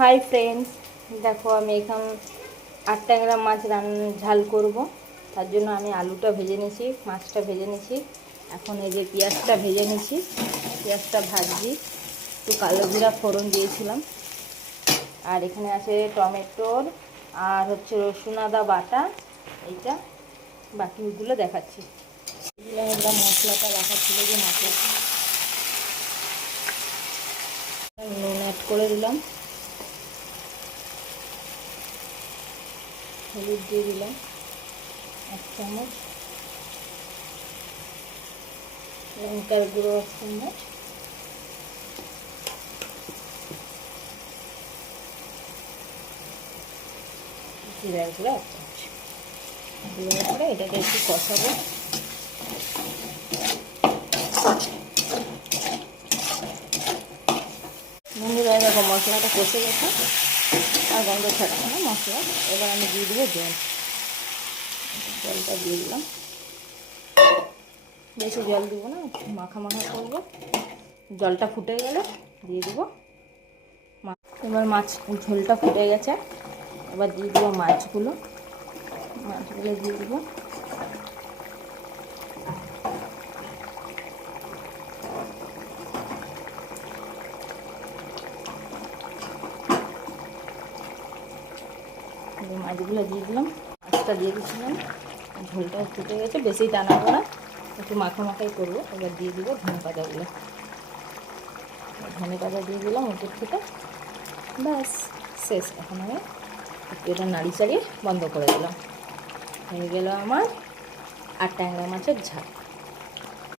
Hi friends, দেখো আমি এখন 8 ট্যাংরা মাছ ঝাল করব। তার জন্য আমি আলুটা ভেজে নিয়েছি, মাছটা ভেজে নিয়েছি। এখন এই যে পেঁয়াজটা ভেজে নিয়েছি, পেঁয়াজটা ভাজছি, একটু কালো জিরা ফোড়ন দিয়েছিলাম। আর এখানে আছে টমেটোর আর হচ্ছে রসুন আদা বাটা। এইটা বাকিগুলো দেখাচ্ছি। একদম মশলাটা দেখাচ্ছিল যে মশলাটা নুন অ্যাড করে দিলাম, হলুদ দিয়ে দিলাম 1 চামচ, লঙ্কার গুঁড়ো 1 চামচ, জিরার গুঁড়ো 1 চামচ। দেওয়ার পরে এটাকে একটু কষাবো। বন্ধুরা দেখো মশলাটা কষে গেছে, আর গন্ধ ছাড়ছে না মশলা। এবার আমি দিয়ে দেবো জল। জলটা দিয়ে দিলাম, বেশি জল দেবো না, মাখা মাখা করবো। জলটা ফুটে গেলে দিয়ে দেবো। এবার মাছ ঝোলটা ফুটে গেছে, এবার দিয়ে দেবো মাছগুলো দিয়ে দেবো। মাছগুলো দিয়ে দিলাম, মাছটা দিয়ে দিচ্ছিলাম। ঝোলটা ফুটে গেছে, বেশি টানাবো না, একটু মাখা মাখাই করবো। এবার দিয়ে দেবো ধনে পাতাগুলো। ধনে পাতা দিয়ে দিলাম উপর থেকে, ব্যাস শেষ। এখন আমি একটু এটা নাড়ি চাড়িয়ে বন্ধ করে দিলাম। হয়ে গেল আমার 8 ট্যাংরা মাছের ঝাল।